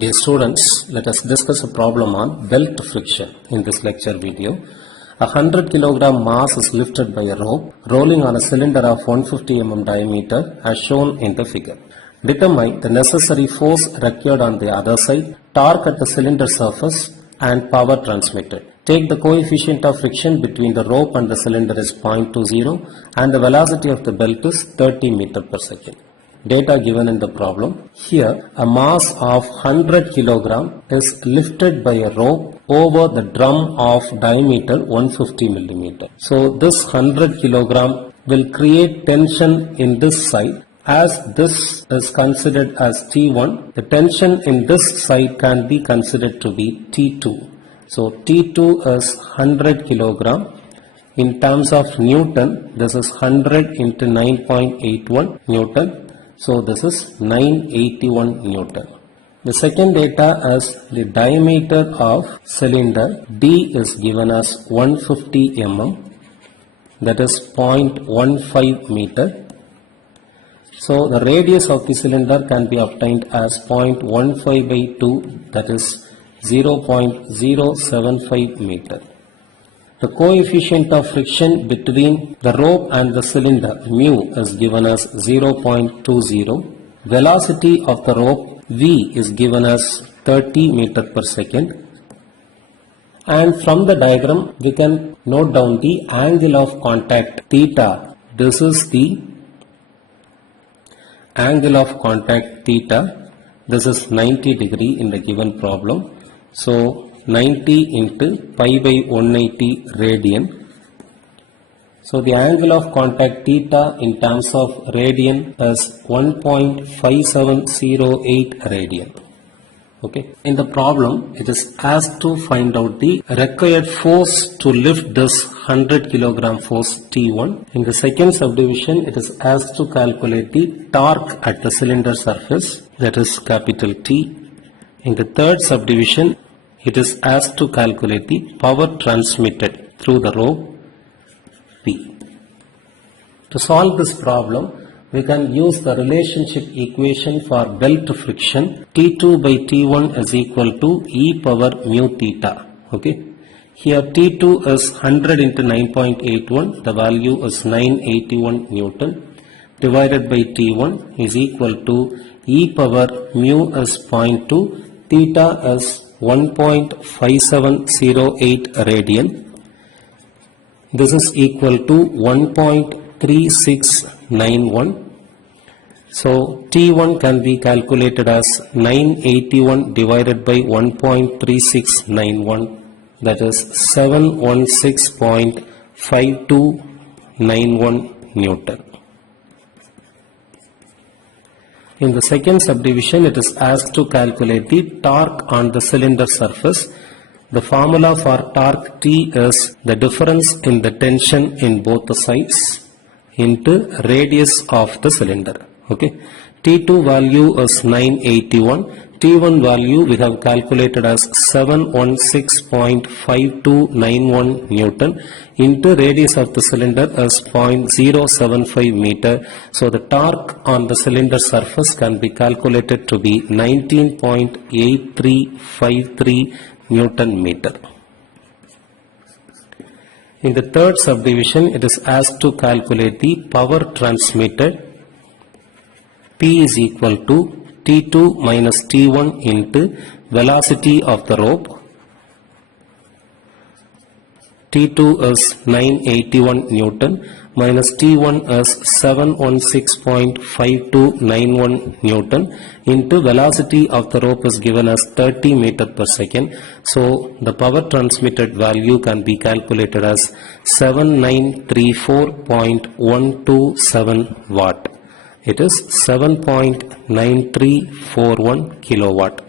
Dear students, let us discuss a problem on belt friction in this lecture video. A 100 kilogram mass is lifted by a rope rolling on a cylinder of 150 mm diameter as shown in the figure. Determine the necessary force required on the other side, torque at the cylinder surface and power transmitted. Take the coefficient of friction between the rope and the cylinder is 0.20 and the velocity of the belt is 30 meter per second. Data given in the problem. Here, a mass of 100 kilogram is lifted by a rope over the drum of diameter 150 millimeter. So, this 100 kilogram will create tension in this side. As this is considered as T1, the tension in this side can be considered to be T2. So, T2 is 100 kilogram. In terms of Newton, this is 100 into 9.81 Newton. So this is 981 Newton. The second data is the diameter of cylinder D is given as 150 mm, that is 0.15 meter. So the radius of the cylinder can be obtained as 0.15 by 2, that is 0.075 meter. The coefficient of friction between the rope and the cylinder mu is given as 0.20. Velocity of the rope v is given as 30 meter per second. And from the diagram we can note down the angle of contact theta. This is the angle of contact theta. This is 90 degree in the given problem. So 90 into pi by 180 radian. So the angle of contact theta in terms of radian is 1.5708 radian. Okay. In the problem, it is asked to find out the required force to lift this 100 kilogram force T1. In the second subdivision, it is asked to calculate the torque at the cylinder surface, that is capital T. In the third subdivision, it is asked to calculate the power transmitted through the rope P. To solve this problem, we can use the relationship equation for belt friction. T2 by T1 is equal to e power mu theta. Okay. Here T2 is 100 into 9.81. The value is 981 Newton. Divided by T1 is equal to e power mu is 0.2. Theta is 1.5708 radian. This is equal to 1.3691. So T1 can be calculated as 981 divided by 1.3691, that is 716.5291 Newton. In the second subdivision, it is asked to calculate the torque on the cylinder surface. The formula for torque T is the difference in the tension in both the sides into radius of the cylinder. Okay. T2 value is 981. T1 value we have calculated as 716.5291 Newton into radius of the cylinder is 0.075 meter. So the torque on the cylinder surface can be calculated to be 19.8353 Newton meter. In the third subdivision, it is asked to calculate the power transmitted. P is equal to T2 minus T1 into velocity of the rope. T2 is 981 Newton minus T1 is 716.5291 Newton into velocity of the rope is given as 30 meter per second. So the power transmitted value can be calculated as 7934.127 watt. It is 7.9341 kilowatt.